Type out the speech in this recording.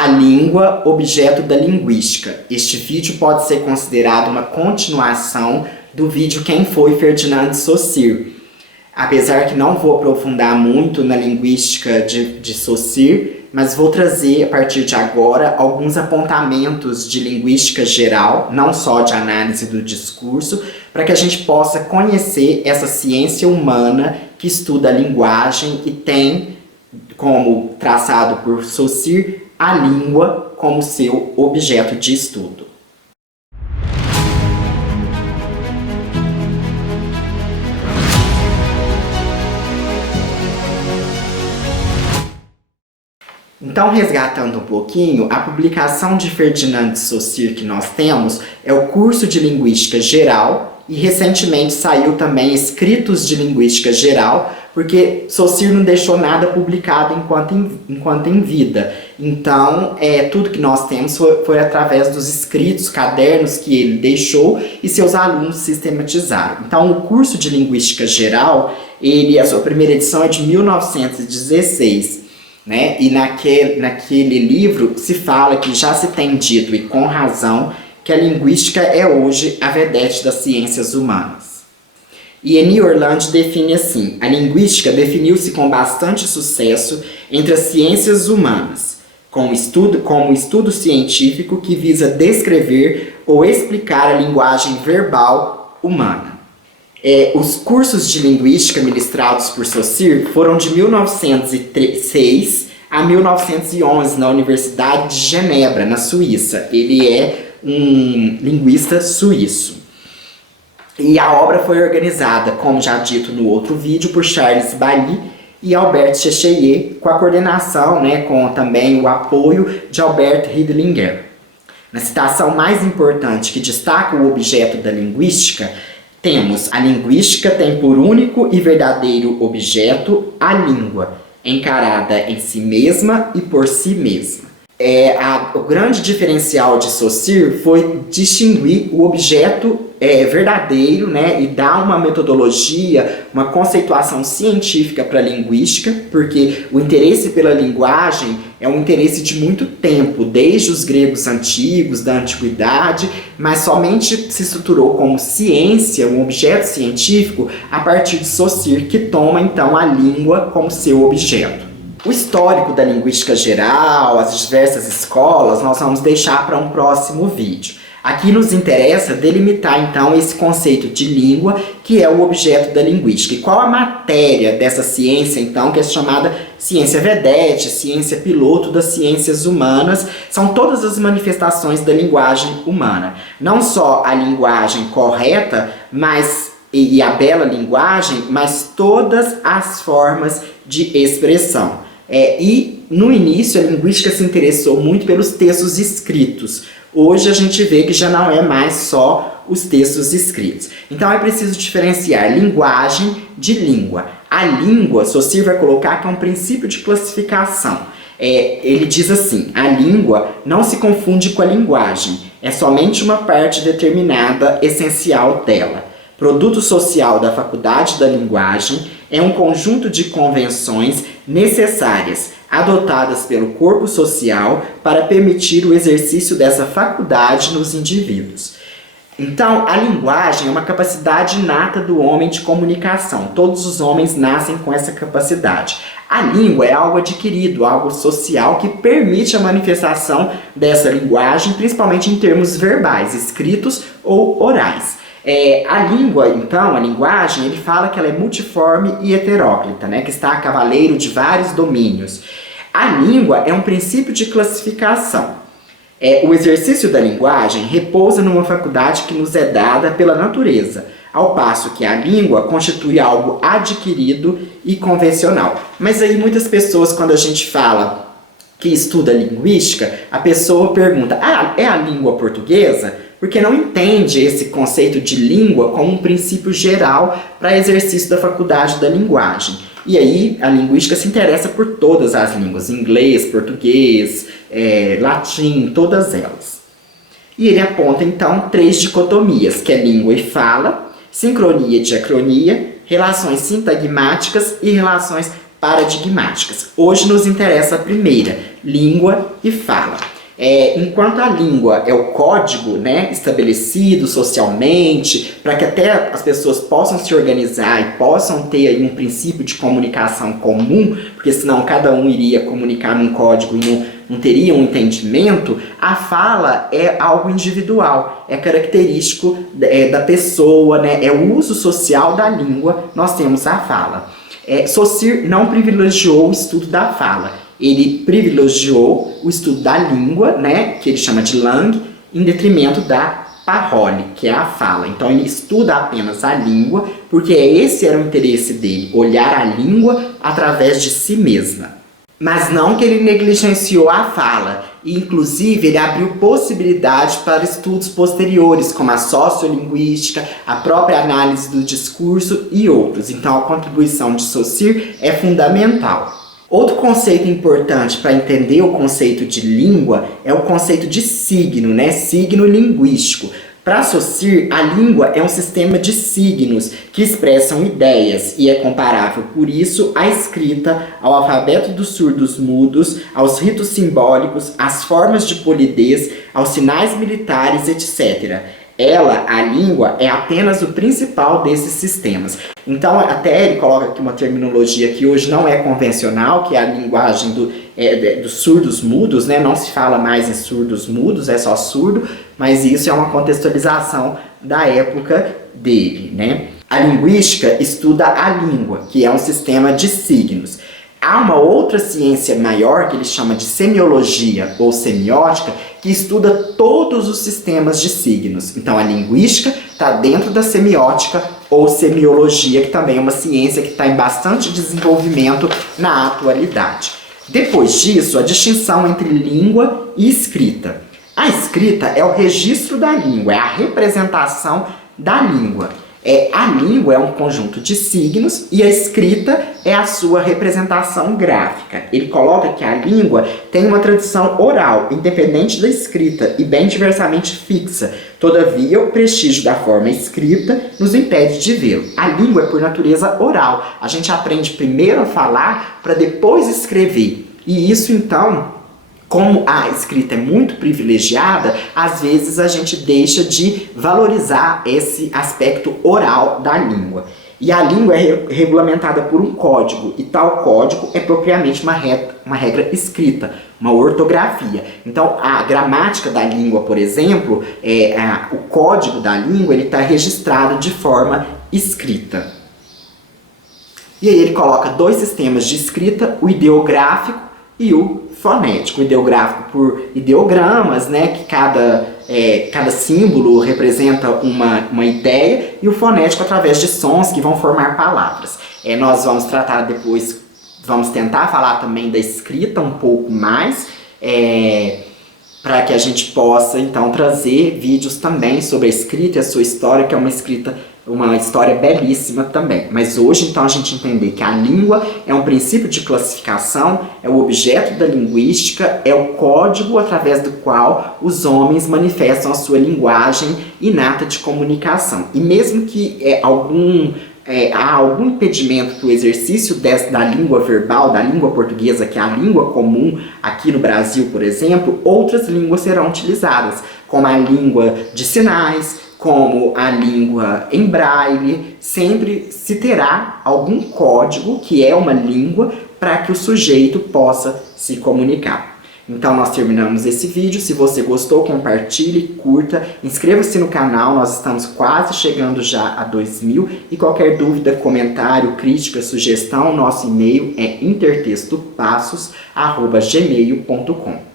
A língua, objeto da linguística. Este vídeo pode ser considerado uma continuação do vídeo Quem foi Ferdinand de Saussure. Apesar que não vou aprofundar muito na linguística de Saussure, mas vou trazer a partir de agora alguns apontamentos de linguística geral, não só de análise do discurso, para que a gente possa conhecer essa ciência humana que estuda a linguagem e tem como traçado por Saussure a língua como seu objeto de estudo. Então, resgatando um pouquinho, a publicação de Ferdinand de Saussure que nós temos é o Curso de Linguística Geral e recentemente saiu também Escritos de Linguística Geral, porque Saussure não deixou nada publicado enquanto em vida. Então, tudo que nós temos foi através dos escritos, cadernos que ele deixou e seus alunos sistematizaram. Então, o Curso de Linguística Geral, a sua primeira edição é de 1916. Né? E naquele livro se fala que já se tem dito, e com razão, que a linguística é hoje a vedete das ciências humanas. E Eni Orlandi define assim: a linguística definiu-se com bastante sucesso entre as ciências humanas, como estudo científico que visa descrever ou explicar a linguagem verbal humana. Os cursos de linguística ministrados por Saussure foram de 1906 a 1911 na Universidade de Genebra, na Suíça. Ele é um linguista suíço. E a obra foi organizada, como já dito no outro vídeo, por Charles Bailly e Albert Cheshire, com a coordenação, com também o apoio de Albert Riedlinger. Na citação mais importante que destaca o objeto da linguística, temos: a linguística tem por único e verdadeiro objeto a língua, encarada em si mesma e por si mesma. O grande diferencial de Saussure foi distinguir o objeto verdadeiro, e dar uma metodologia, uma conceituação científica para a linguística, porque o interesse pela linguagem é um interesse de muito tempo, desde os gregos antigos, da antiguidade, mas somente se estruturou como ciência, um objeto científico, a partir de Saussure, que toma então a língua como seu objeto. O histórico da linguística geral, as diversas escolas, nós vamos deixar para um próximo vídeo. Aqui nos interessa delimitar então esse conceito de língua, que é o objeto da linguística. E qual a matéria dessa ciência então, que é chamada ciência vedete, ciência piloto das ciências humanas, são todas as manifestações da linguagem humana. Não só a linguagem correta, e a bela linguagem, mas todas as formas de expressão. E no início a linguística se interessou muito pelos textos escritos. Hoje a gente vê que já não é mais só os textos escritos. Então é preciso diferenciar linguagem de língua. A língua, Saussure vai colocar que é um princípio de classificação. Ele diz assim: a língua não se confunde com a linguagem, é somente uma parte determinada, essencial dela. Produto social da faculdade da linguagem é um conjunto de convenções necessárias, adotadas pelo corpo social para permitir o exercício dessa faculdade nos indivíduos. Então, a linguagem é uma capacidade inata do homem de comunicação. Todos os homens nascem com essa capacidade. A língua é algo adquirido, algo social que permite a manifestação dessa linguagem, principalmente em termos verbais, escritos ou orais. A língua, então, a linguagem, ele fala que ela é multiforme e heteróclita, que está a cavaleiro de vários domínios. A língua é um princípio de classificação. O exercício da linguagem repousa numa faculdade que nos é dada pela natureza, ao passo que a língua constitui algo adquirido e convencional. Mas aí muitas pessoas, quando a gente fala que estuda linguística, a pessoa pergunta: é a língua portuguesa? Porque não entende esse conceito de língua como um princípio geral para exercício da faculdade da linguagem. E aí a linguística se interessa por todas as línguas: inglês, português, latim, todas elas. E ele aponta então 3 dicotomias, que é língua e fala, sincronia e diacronia, relações sintagmáticas e relações paradigmáticas. Hoje nos interessa a primeira, língua e fala. Enquanto a língua é o código, né, estabelecido socialmente, para que até as pessoas possam se organizar e possam ter aí um princípio de comunicação comum, porque senão cada um iria comunicar num código e não teria um entendimento, a fala é algo individual, é característico da pessoa, né, é o uso social da língua, nós temos a fala. Saussure não privilegiou o estudo da fala, ele privilegiou o estudo da língua, né, que ele chama de langue, em detrimento da parole, que é a fala. Então ele estuda apenas a língua, porque esse era o interesse dele, olhar a língua através de si mesma. Mas não que ele negligenciou a fala, e inclusive ele abriu possibilidade para estudos posteriores, como a sociolinguística, a própria análise do discurso e outros. Então a contribuição de Saussure é fundamental. Outro conceito importante para entender o conceito de língua é o conceito de signo, né? Signo linguístico. Para Saussure, a língua é um sistema de signos que expressam ideias e é comparável, por isso, à escrita, ao alfabeto dos surdos mudos, aos ritos simbólicos, às formas de polidez, aos sinais militares, etc. A língua, é apenas o principal desses sistemas. Então, até ele coloca aqui uma terminologia que hoje não é convencional, que é a linguagem dos surdos mudos, né? Não se fala mais em surdos mudos, é só surdo, mas isso é uma contextualização da época dele, né? A linguística estuda a língua, que é um sistema de signos. Há uma outra ciência maior, que ele chama de semiologia ou semiótica, que estuda todos os sistemas de signos. Então a linguística está dentro da semiótica ou semiologia, que também é uma ciência que está em bastante desenvolvimento na atualidade. Depois disso, a distinção entre língua e escrita. A escrita é o registro da língua, é a representação da língua. A língua é um conjunto de signos e a escrita é a sua representação gráfica. Ele coloca que a língua tem uma tradição oral, independente da escrita e bem diversamente fixa. Todavia, o prestígio da forma escrita nos impede de vê-lo. A língua é por natureza oral. A gente aprende primeiro a falar para depois escrever. E isso, então, como a escrita é muito privilegiada, às vezes a gente deixa de valorizar esse aspecto oral da língua. E a língua é regulamentada por um código, e tal código é propriamente uma regra escrita, uma ortografia. Então, a gramática da língua, por exemplo, o código da língua está registrado de forma escrita. E aí ele coloca dois sistemas de escrita, o ideográfico e o fonético. O ideográfico por ideogramas, né, que cada símbolo representa uma ideia, e o fonético através de sons que vão formar palavras. Nós vamos tratar depois, vamos tentar falar também da escrita um pouco mais, para que a gente possa então trazer vídeos também sobre a escrita e a sua história, que é uma história belíssima também. Mas hoje, então, a gente entender que a língua é um princípio de classificação, é o objeto da linguística, é o código através do qual os homens manifestam a sua linguagem inata de comunicação. E mesmo que há algum impedimento para o exercício da língua verbal, da língua portuguesa, que é a língua comum aqui no Brasil, por exemplo, outras línguas serão utilizadas, como a língua de sinais, como a língua em braille. Sempre se terá algum código, que é uma língua, para que o sujeito possa se comunicar. Então nós terminamos esse vídeo. Se você gostou, compartilhe, curta, inscreva-se no canal, nós estamos quase chegando já a 2000, e qualquer dúvida, comentário, crítica, sugestão, nosso e-mail é intertextopassos@gmail.com.